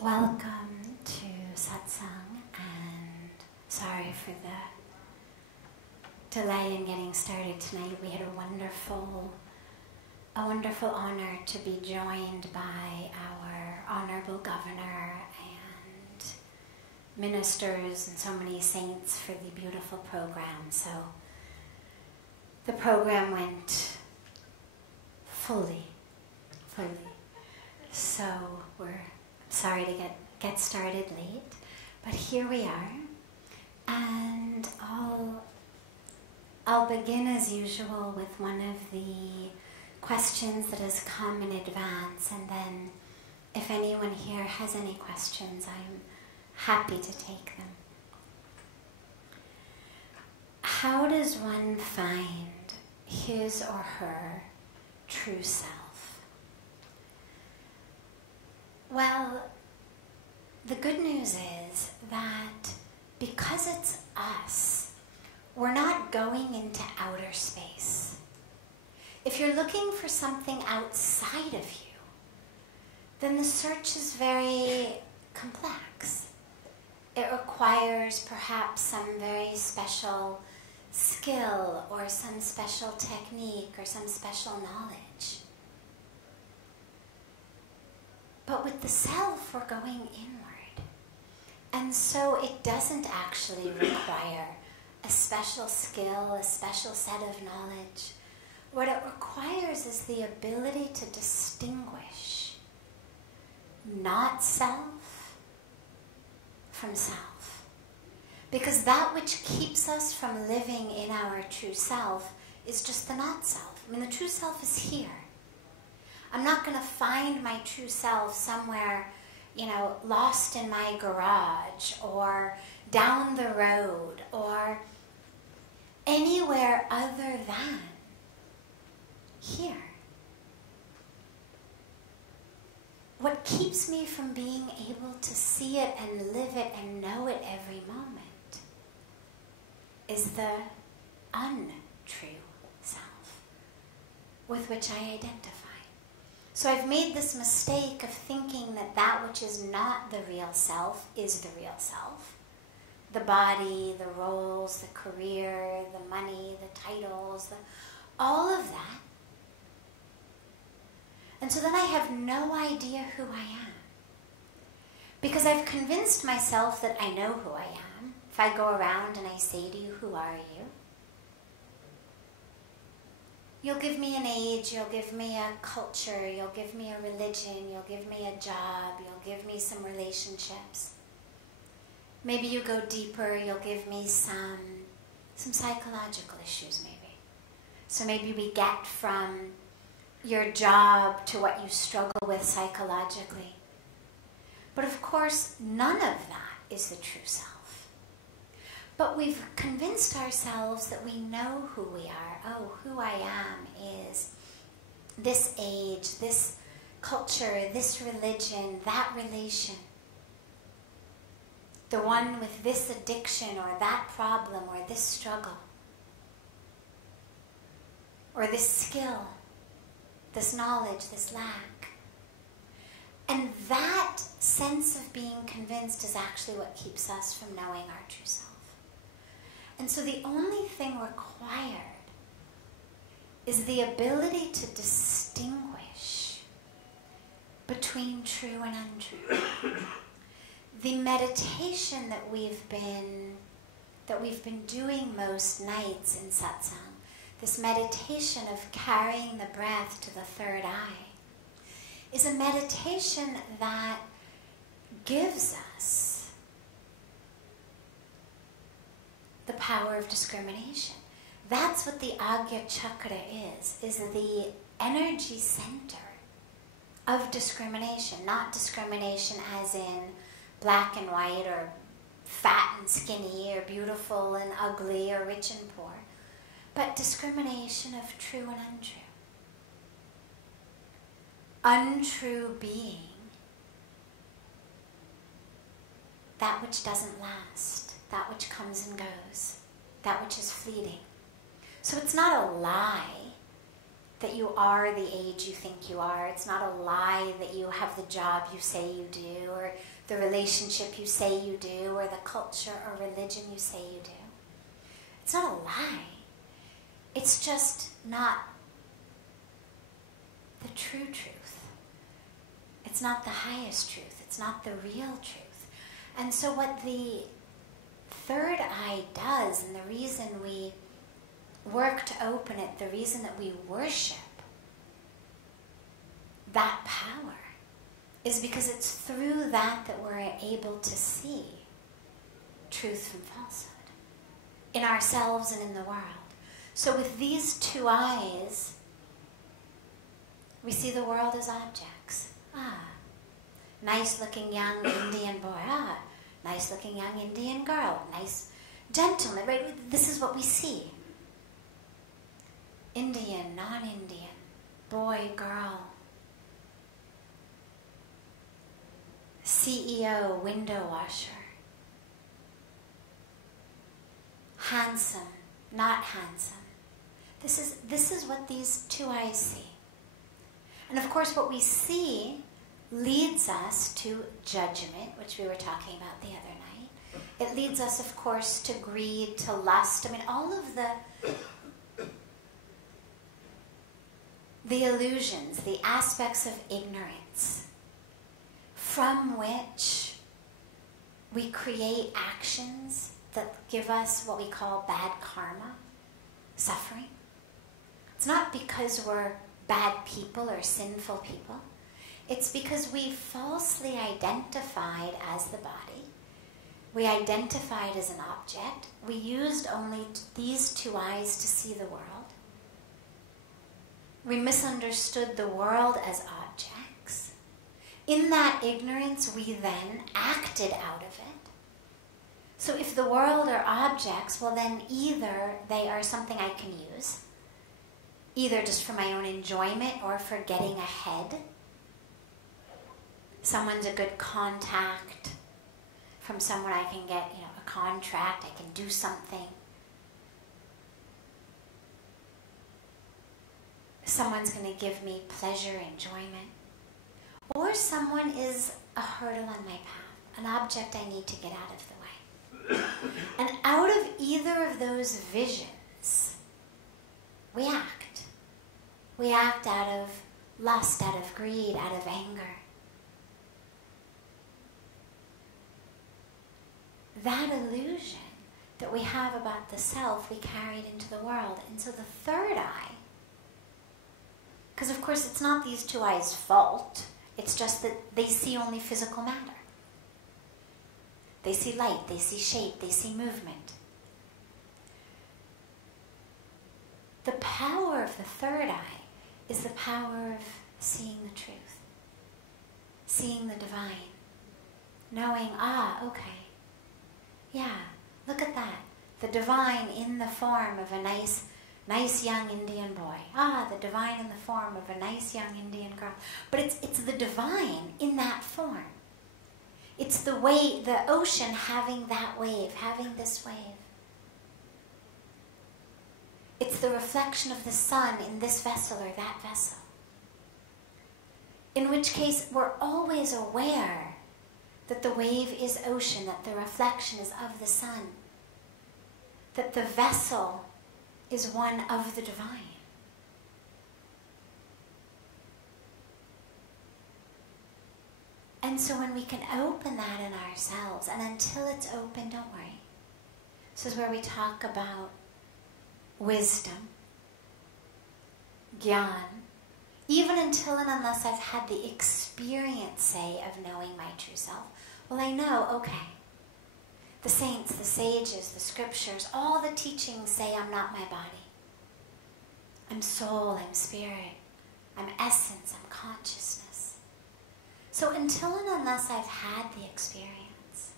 Welcome to Satsang, and sorry for the delay in getting started tonight. We had a wonderful honor to be joined by our Honorable Governor and ministers and so many saints for the beautiful program. So the program went fully. So we're sorry to get started late, but here we are, and I'll begin as usual with one of the questions that has come in advance, and then if anyone here has any questions, I'm happy to take them. How does one find his or her true self? Well, the good news is that because it's us, we're not going into outer space. If you're looking for something outside of you, then the search is very complex. It requires perhaps some very special skill or some special technique or some special knowledge. But with the self, we're going inward. And so it doesn't actually require a special skill, a special set of knowledge. What it requires is the ability to distinguish not self from self. Because that which keeps us from living in our true self is just the not self. I mean, the true self is here. I'm not going to find my true self somewhere, lost in my garage or down the road or anywhere other than here. What keeps me from being able to see it and live it and know it every moment is the untrue self with which I identify. So I've made this mistake of thinking that that which is not the real self is the real self. The body, the roles, the career, the money, the titles, all of that. And so then I have no idea who I am. Because I've convinced myself that I know who I am. If I go around and I say to you, who are you? You'll give me an age, you'll give me a culture, you'll give me a religion, you'll give me a job, you'll give me some relationships. Maybe you go deeper, you'll give me some psychological issues maybe. So maybe we get from your job to what you struggle with psychologically. But of course, none of that is the true self. But we've convinced ourselves that we know who we are. Oh, who I am is this age, this culture, this religion, that relation. The one with this addiction or that problem or this struggle. Or this skill, this knowledge, this lack. And that sense of being convinced is actually what keeps us from knowing our true self. And so the only thing required is the ability to distinguish between true and untrue. The meditation that we've been doing most nights in Satsang, this meditation of carrying the breath to the third eye, is a meditation that gives us the power of discrimination. That's what the Agya Chakra is the energy center of discrimination, not discrimination as in black and white or fat and skinny or beautiful and ugly or rich and poor, but discrimination of true and untrue. Untrue being that which doesn't last, that which comes and goes, that which is fleeting. So it's not a lie that you are the age you think you are. It's not a lie that you have the job you say you do, or the relationship you say you do, or the culture or religion you say you do. It's not a lie. It's just not the true truth. It's not the highest truth. It's not the real truth. And so what the third eye does, and the reason we work to open it, the reason that we worship that power, is because it's through that we're able to see truth from falsehood in ourselves and in the world. So with these two eyes, we see the world as objects. Nice looking young Indian boy. Nice looking young Indian girl. Nice gentleman. Right? This is what we see. Indian, non-Indian, boy, girl. CEO, window washer. Handsome, not handsome. This is what these two eyes see. And of course what we see leads us to judgment, which we were talking about the other night. It leads us, of course, to greed, to lust. I mean, all of the illusions, the aspects of ignorance from which we create actions that give us what we call bad karma, suffering. It's not because we're bad people or sinful people. It's because we falsely identified as the body. We identified as an object. We used only these two eyes to see the world. We misunderstood the world as objects. In that ignorance, we then acted out of it. So if the world are objects, well then either they are something I can use, either just for my own enjoyment or for getting ahead. Someone's a good contact. From someone I can get, a contract, I can do something. Someone's going to give me pleasure, enjoyment. Or someone is a hurdle on my path, an object I need to get out of the way. And out of either of those visions, we act. We act out of lust, out of greed, out of anger. That illusion that we have about the self, we carried into the world. And so the third eye, because of course it's not these two eyes' fault, it's just that they see only physical matter. They see light, they see shape, they see movement. The power of the third eye is the power of seeing the truth, seeing the divine, knowing, okay, yeah, look at that. The divine in the form of a nice young Indian boy. The divine in the form of a nice young Indian girl. But it's the divine in that form. It's the ocean having that wave, having this wave. It's the reflection of the sun in this vessel or that vessel. In which case, we're always aware that the wave is ocean, that the reflection is of the sun, that the vessel is one of the divine. And so when we can open that in ourselves, and until it's open, don't worry. This is where we talk about wisdom, gyan, even until and unless I've had the experience, say, of knowing my true self. Well, I know, okay, the saints, the sages, the scriptures, all the teachings say I'm not my body. I'm soul, I'm spirit, I'm essence, I'm consciousness. So until and unless I've had the experience,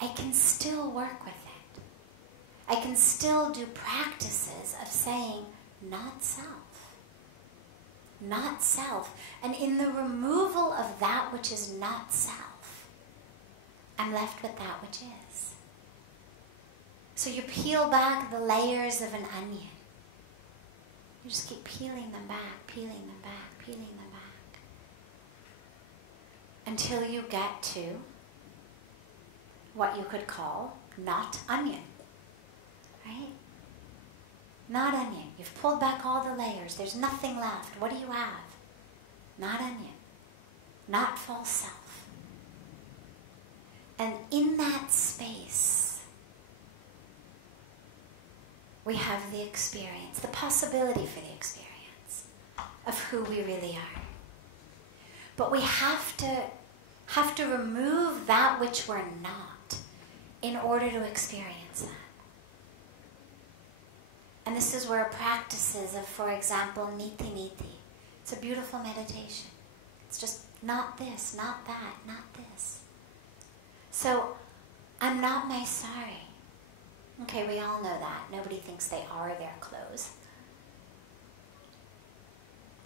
I can still work with it. I can still do practices of saying, not self. Not self. And in the removal of that which is not self, I'm left with that which is. So you peel back the layers of an onion. You just keep peeling them back, peeling them back, peeling them back. Until you get to what you could call not onion. Right? Not onion. You've pulled back all the layers. There's nothing left. What do you have? Not onion. Not false self. And in that space, we have the experience, the possibility for the experience of who we really are. But we have to remove that which we're not in order to experience that. And this is where practices of, for example, niti-niti. It's a beautiful meditation. It's just not this, not that, not this. So, I'm not my sari. Okay, we all know that. Nobody thinks they are their clothes.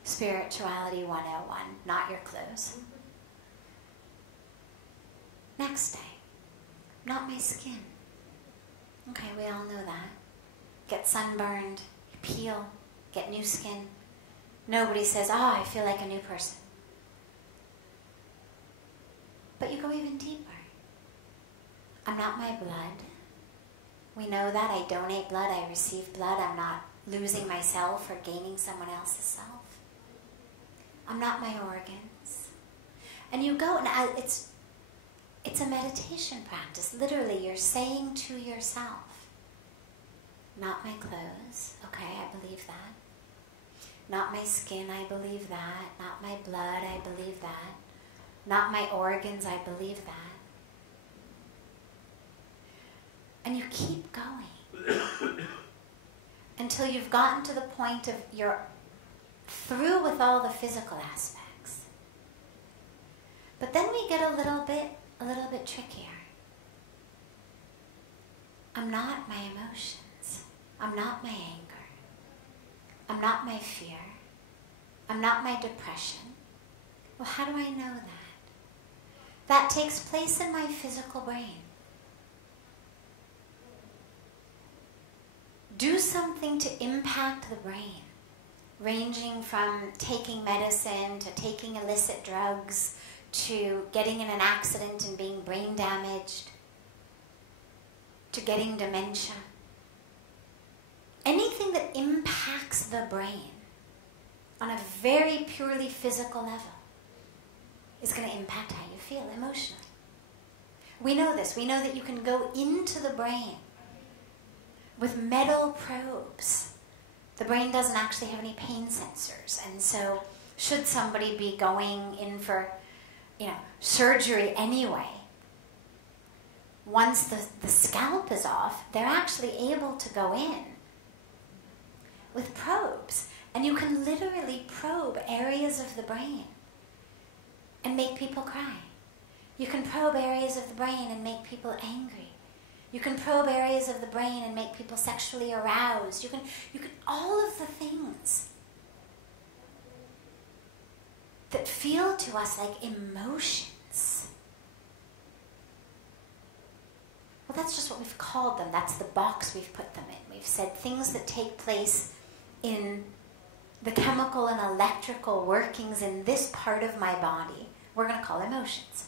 Spirituality 101, not your clothes. Next day, not my skin. Okay, we all know that. Get sunburned, you peel, get new skin. Nobody says, I feel like a new person. But you go even deeper. I'm not my blood. We know that. I donate blood, I receive blood. I'm not losing myself or gaining someone else's self. I'm not my organs. And you go, and it's a meditation practice. Literally, you're saying to yourself, not my clothes, okay, I believe that. Not my skin, I believe that. Not my blood, I believe that. Not my organs, I believe that. And you keep going. until you've gotten to the point of you're through with all the physical aspects. But then we get a little bit trickier. I'm not my emotions. I'm not my anger. I'm not my fear. I'm not my depression. Well, how do I know that? That takes place in my physical brain. Do something to impact the brain, ranging from taking medicine to taking illicit drugs to getting in an accident and being brain damaged to getting dementia. Anything that impacts the brain on a very purely physical level is going to impact how you feel emotionally. We know this. We know that you can go into the brain with metal probes. The brain doesn't actually have any pain sensors. And so should somebody be going in for, surgery anyway, once the scalp is off, they're actually able to go in with probes. And you can literally probe areas of the brain and make people cry. You can probe areas of the brain and make people angry. You can probe areas of the brain and make people sexually aroused. You can all of the things that feel to us like emotions. Well, that's just what we've called them. That's the box we've put them in. We've said things that take place in the chemical and electrical workings in this part of my body, we're going to call emotions.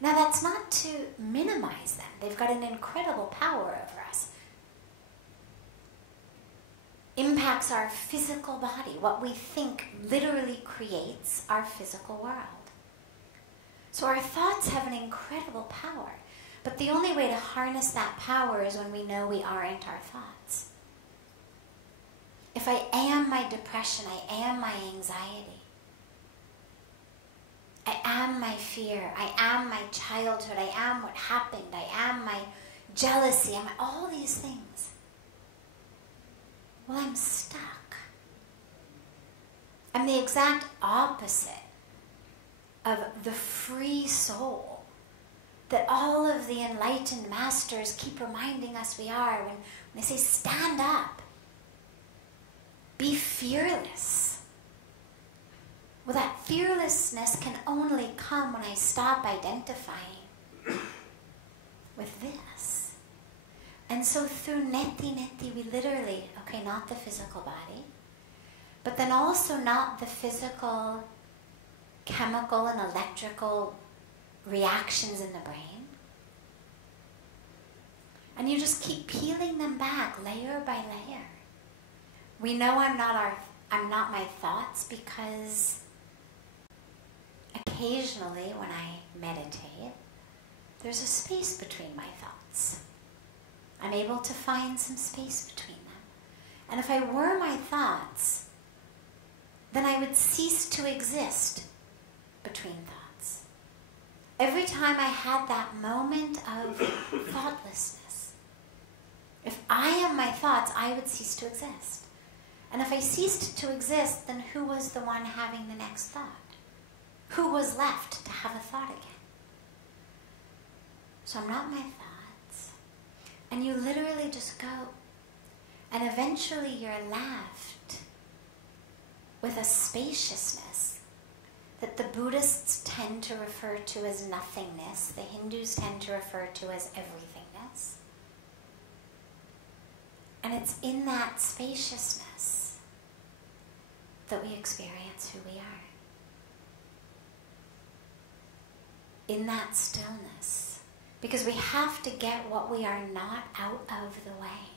Now, that's not to minimize them. They've got an incredible power over us. Impacts our physical body. What we think literally creates our physical world. So our thoughts have an incredible power. But the only way to harness that power is when we know we aren't our thoughts. If I am my depression, I am my anxiety. I am my fear. I am my childhood. I am what happened. I am my jealousy. I'm all these things. Well, I'm stuck. I'm the exact opposite of the free soul that all of the enlightened masters keep reminding us we are when they say, stand up. Be fearless. Well, that fearlessness can only come when I stop identifying with this. And so through neti, we literally, not the physical body, but then also not the physical, chemical, and electrical reactions in the brain. And you just keep peeling them back layer by layer. We know I'm not my thoughts because occasionally when I meditate, there's a space between my thoughts. I'm able to find some space between them. And if I were my thoughts, then I would cease to exist between thoughts. Every time I had that moment of thoughtlessness, if I am my thoughts, I would cease to exist. And if I ceased to exist, then who was the one having the next thought? Who was left to have a thought again? So I'm not my thoughts. And you literally just go. And eventually you're left with a spaciousness that the Buddhists tend to refer to as nothingness. The Hindus tend to refer to as everythingness. And it's in that spaciousness that we experience who we are. In that stillness. Because we have to get what we are not out of the way.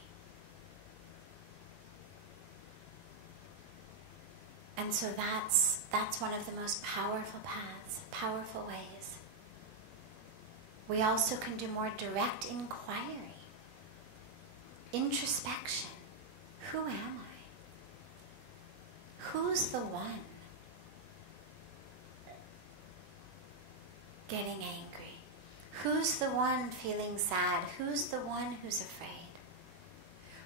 And so that's one of the most powerful paths, powerful ways. We also can do more direct inquiry, introspection. Who am I? Who's the one getting angry? Who's the one feeling sad? Who's the one who's afraid?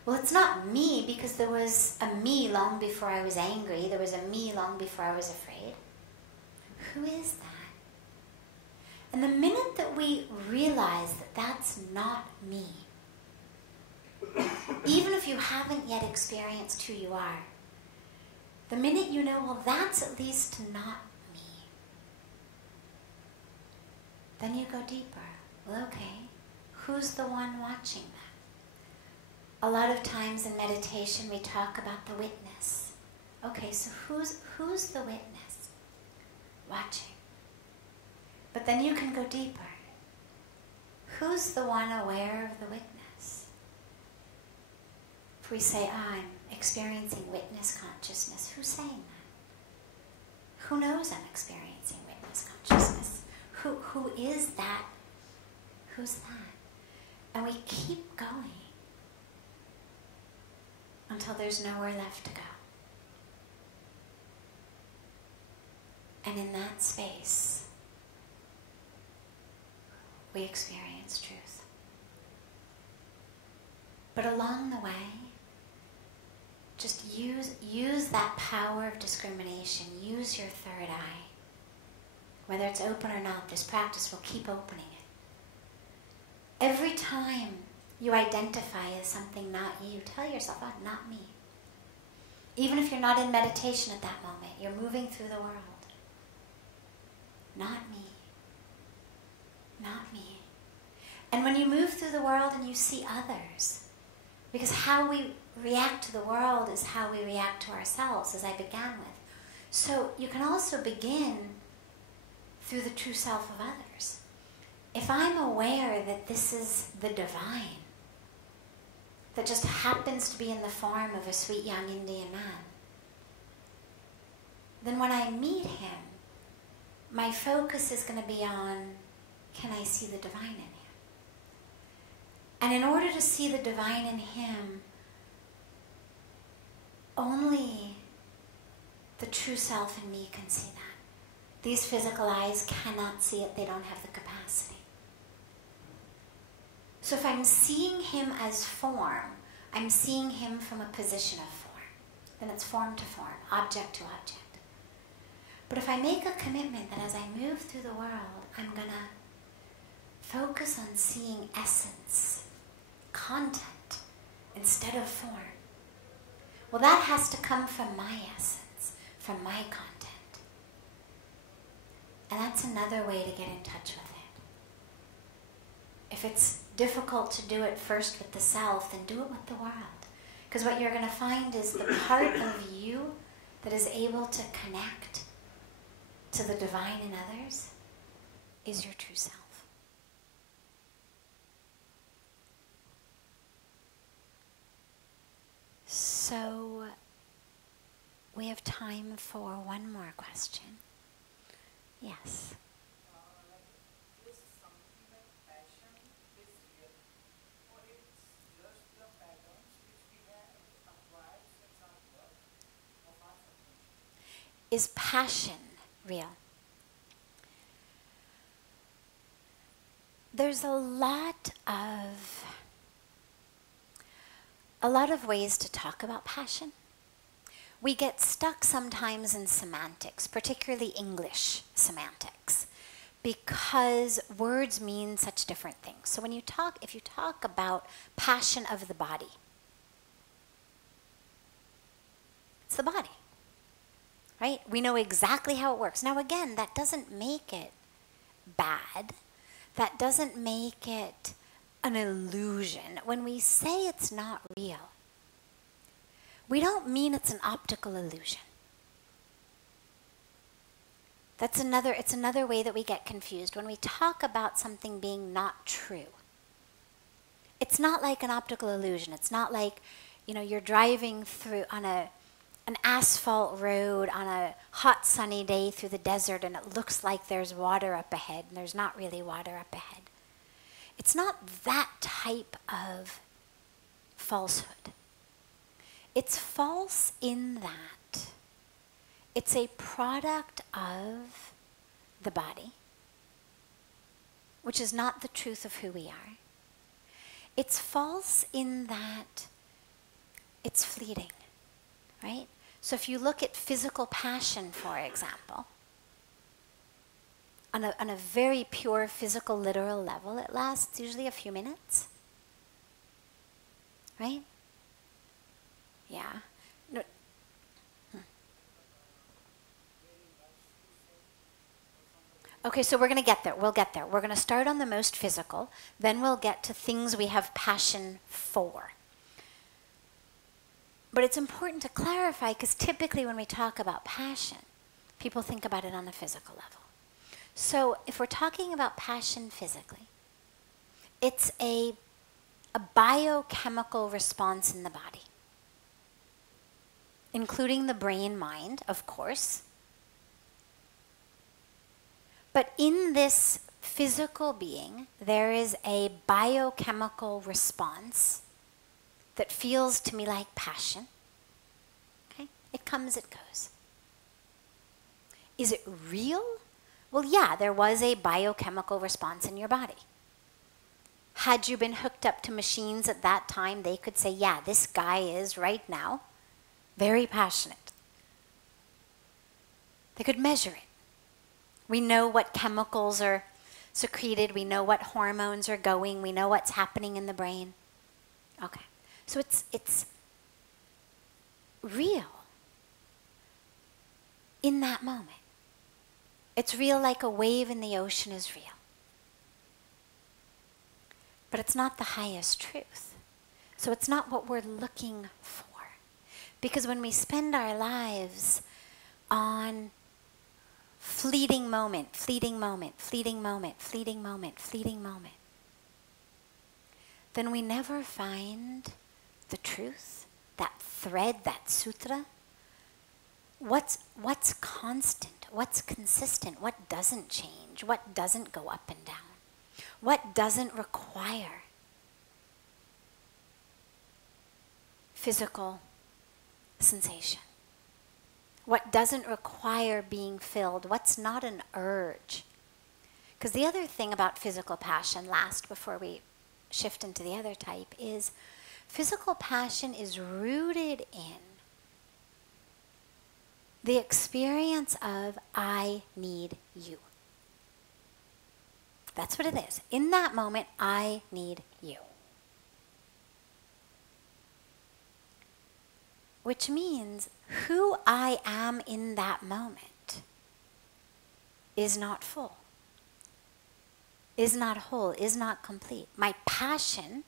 Well, it's not me because there was a me long before I was angry. There was a me long before I was afraid. Who is that? And the minute that we realize that that's not me, even if you haven't yet experienced who you are, the minute you know, well, that's at least not me, then you go deeper. Well, okay, who's the one watching that? A lot of times in meditation we talk about the witness. Okay, so who's the witness watching? But then you can go deeper. Who's the one aware of the witness? If we say, I'm experiencing witness consciousness, who's saying that? Who knows I'm experiencing witness consciousness? Who is that? Who's that? And we keep going until there's nowhere left to go. And in that space, we experience truth. But along the way, just use that power of discrimination. Use your third eye. Whether it's open or not, this practice will keep opening it. Every time you identify as something not you, tell yourself, oh, not me. Even if you're not in meditation at that moment, you're moving through the world. Not me. Not me. And when you move through the world and you see others, because how we react to the world is how we react to ourselves, as I began with. So you can also begin through the true self of others. If I'm aware that this is the divine, that just happens to be in the form of a sweet young Indian man, then when I meet him, my focus is going to be on, can I see the divine in him? And in order to see the divine in him, only the true self in me can see that. These physical eyes cannot see it. They don't have the capacity. So if I'm seeing him as form, I'm seeing him from a position of form. Then it's form to form, object to object. But if I make a commitment that as I move through the world, I'm going to focus on seeing essence, content, instead of form, well, that has to come from my essence, from my content. And that's another way to get in touch with it. If it's difficult to do it first with the self, then do it with the world. Because what you're going to find is the part of you that is able to connect to the divine in others is your true self. So we have time for one more question. Yes. Is something like passion is real, or it's just the patterns which we have acquired since our birth of our subconscious? Is passion real? There's a lot of ways to talk about passion. We get stuck sometimes in semantics, particularly English semantics, because words mean such different things. So if you talk about passion of the body, it's the body, right? We know exactly how it works. Now again, that doesn't make it bad. That doesn't make it an illusion. When we say it's not real, we don't mean it's an optical illusion. It's another way that we get confused. When we talk about something being not true, it's not like an optical illusion. It's not like, you're driving through on an asphalt road on a hot sunny day through the desert and it looks like there's water up ahead and there's not really water up ahead. It's not that type of falsehood. It's false in that it's a product of the body, which is not the truth of who we are. It's false in that it's fleeting, right? So if you look at physical passion, for example, on a very pure physical, literal level, it lasts usually a few minutes, right? Yeah. No. Okay, so we're going to get there. We'll get there. We're going to start on the most physical, then we'll get to things we have passion for. But it's important to clarify, because typically when we talk about passion, people think about it on a physical level. So if we're talking about passion physically, it's a biochemical response in the body, including the brain mind, of course. But in this physical being, there is a biochemical response that feels to me like passion. Okay? It comes, it goes. Is it real? Well, yeah, there was a biochemical response in your body. Had you been hooked up to machines at that time, they could say, yeah, this guy is right now very passionate. They could measure it. We know what chemicals are secreted. We know what hormones are going. We know what's happening in the brain. Okay. So it's real in that moment. It's real like a wave in the ocean is real. But it's not the highest truth. So it's not what we're looking for. Because when we spend our lives on fleeting moment, fleeting moment, fleeting moment, fleeting moment, fleeting moment, then we never find the truth, that thread, that sutra. What's constant? What's consistent? What doesn't change? What doesn't go up and down? What doesn't require physical sensation? What doesn't require being filled? What's not an urge? Because the other thing about physical passion, last before we shift into the other type, is physical passion is rooted in the experience of I need you. That's what it is. In that moment, I need you. Which means who I am in that moment is not full, is not whole, is not complete. My passion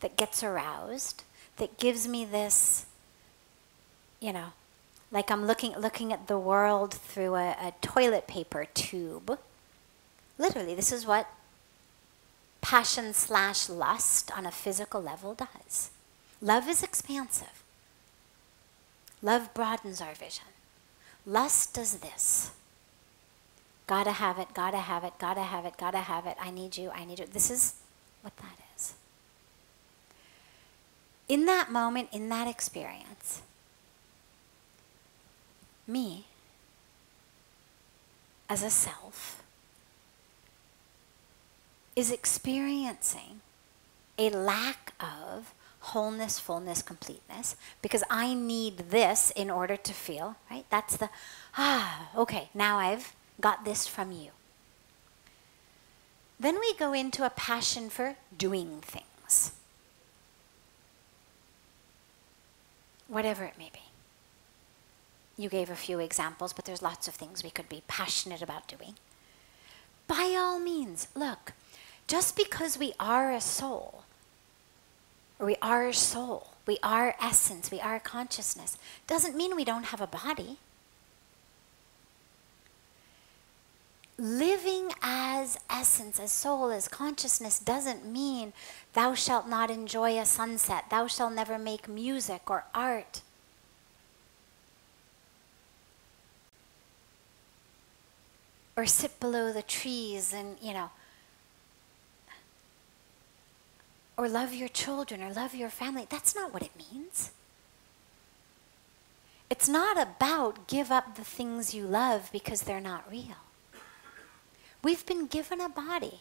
that gets aroused, that gives me this, like I'm looking at the world through a toilet paper tube. Literally, this is what passion/lust on a physical level does. Love is expansive. Love broadens our vision. Lust does this. Gotta have it, gotta have it, gotta have it, gotta have it. I need you, I need you. This is what that is. In that moment, in that experience, me, as a self, is experiencing a lack of wholeness, fullness, completeness, because I need this in order to feel, right? That's the, okay, now I've got this from you. Then we go into a passion for doing things. Whatever it may be. You gave a few examples, but there's lots of things we could be passionate about doing. By all means, look, just because we are a soul, or we are soul, we are essence, we are consciousness, doesn't mean we don't have a body. Living as essence, as soul, as consciousness doesn't mean thou shalt not enjoy a sunset, thou shalt never make music or art. Or sit below the trees and, or love your children or love your family. That's not what it means. It's not about give up the things you love because they're not real. We've been given a body.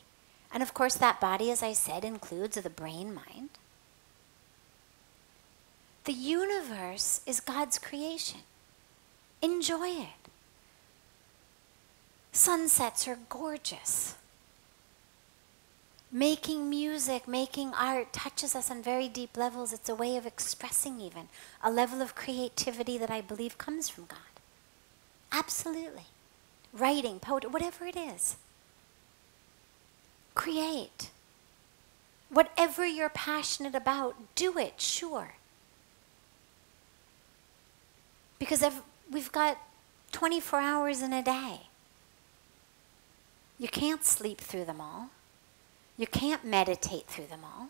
And of course that body, as I said, includes the brain, mind. The universe is God's creation. Enjoy it. Sunsets are gorgeous. Making music, making art touches us on very deep levels. It's a way of expressing even a level of creativity that I believe comes from God. Absolutely. Writing, poetry, whatever it is. Create. Whatever you're passionate about, do it, sure. Because we've got 24 hours in a day. You can't sleep through them all. You can't meditate through them all.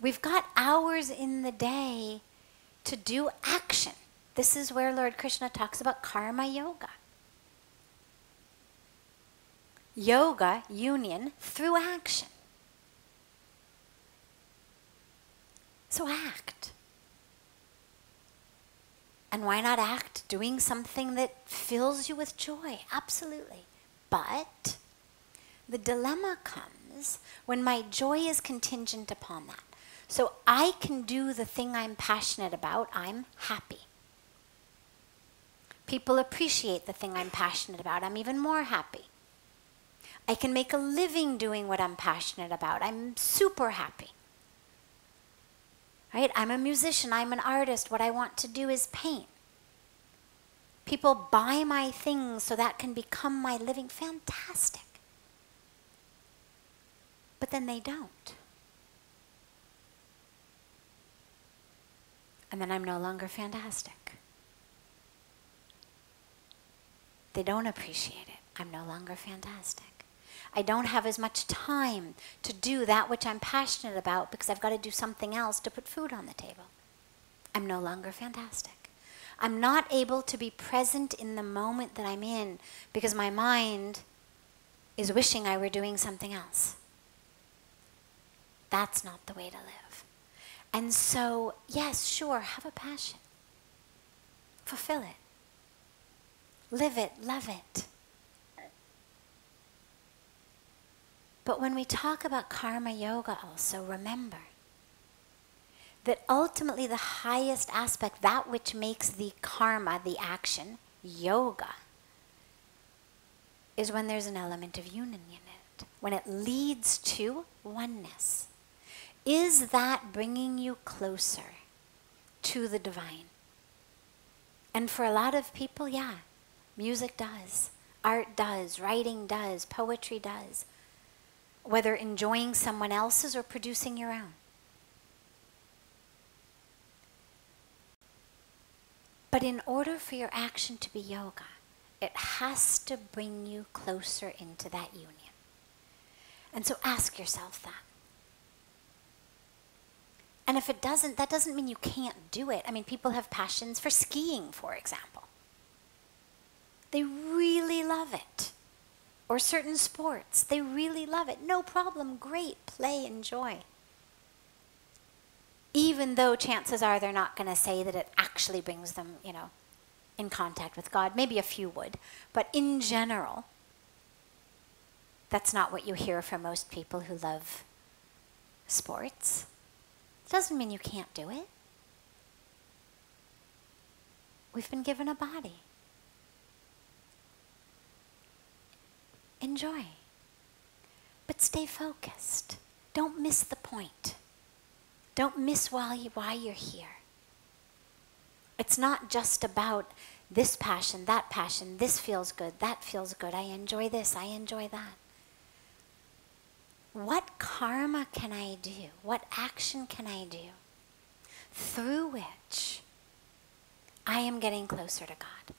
We've got hours in the day to do action. This is where Lord Krishna talks about karma yoga. Yoga, union, through action. So act. And why not act doing something that fills you with joy? Absolutely. But the dilemma comes when my joy is contingent upon that. So I can do the thing I'm passionate about, I'm happy. People appreciate the thing I'm passionate about, I'm even more happy. I can make a living doing what I'm passionate about, I'm super happy. Right? I'm a musician, I'm an artist, what I want to do is paint. People buy my things so that can become my living. Fantastic. But then they don't. And then I'm no longer fantastic. They don't appreciate it. I'm no longer fantastic. I don't have as much time to do that which I'm passionate about because I've got to do something else to put food on the table. I'm no longer fantastic. I'm not able to be present in the moment that I'm in because my mind is wishing I were doing something else. That's not the way to live. And so, yes, sure, have a passion. Fulfill it. Live it, love it. But when we talk about karma yoga also, remember that ultimately the highest aspect, that which makes the karma, the action, yoga, is when there's an element of union in it, when it leads to oneness. Is that bringing you closer to the divine? And for a lot of people, yeah, music does, art does, writing does, poetry does, whether enjoying someone else's or producing your own. But in order for your action to be yoga, it has to bring you closer into that union. And so ask yourself that. And if it doesn't, that doesn't mean you can't do it. I mean, people have passions for skiing, for example. They really love it. Or certain sports, they really love it. No problem, great, play, enjoy. Even though chances are they're not going to say that it actually brings them, in contact with God. Maybe a few would. But in general, that's not what you hear from most people who love sports. It doesn't mean you can't do it. We've been given a body. Enjoy. But stay focused. Don't miss the point. Don't miss why you're here. It's not just about this passion, this feels good, that feels good, I enjoy this, I enjoy that. What karma can I do? What action can I do through which I am getting closer to God?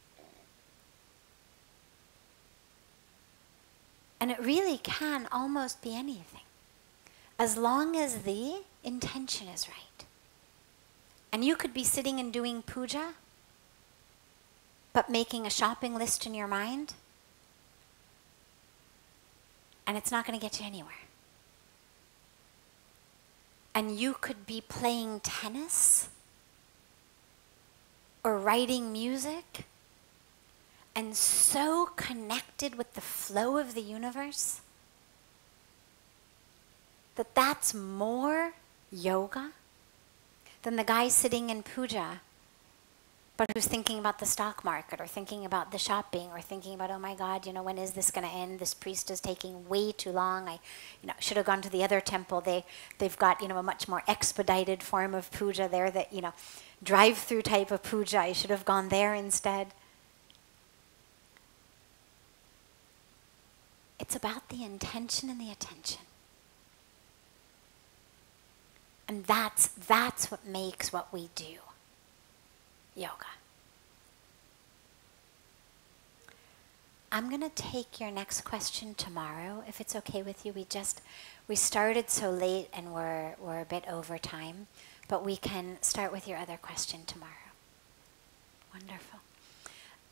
And it really can almost be anything, as long as the intention is right. And you could be sitting and doing puja, but making a shopping list in your mind, and it's not going to get you anywhere. And you could be playing tennis or writing music and so connected with the flow of the universe that that's more yoga than the guy sitting in puja, but who's thinking about the stock market or thinking about the shopping or thinking about, oh my God, when is this going to end? This priest is taking way too long. I should have gone to the other temple. They've got, a much more expedited form of puja there that, drive-through type of puja. I should have gone there instead. It's about the intention and the attention. And that's what makes what we do yoga. I'm going to take your next question tomorrow, if it's okay with you. We started so late and we're a bit over time, but we can start with your other question tomorrow. Wonderful.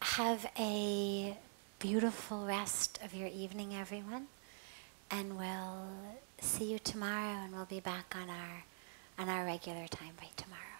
Have a beautiful rest of your evening, everyone, and we'll see you tomorrow, and we'll be back on our regular time by tomorrow.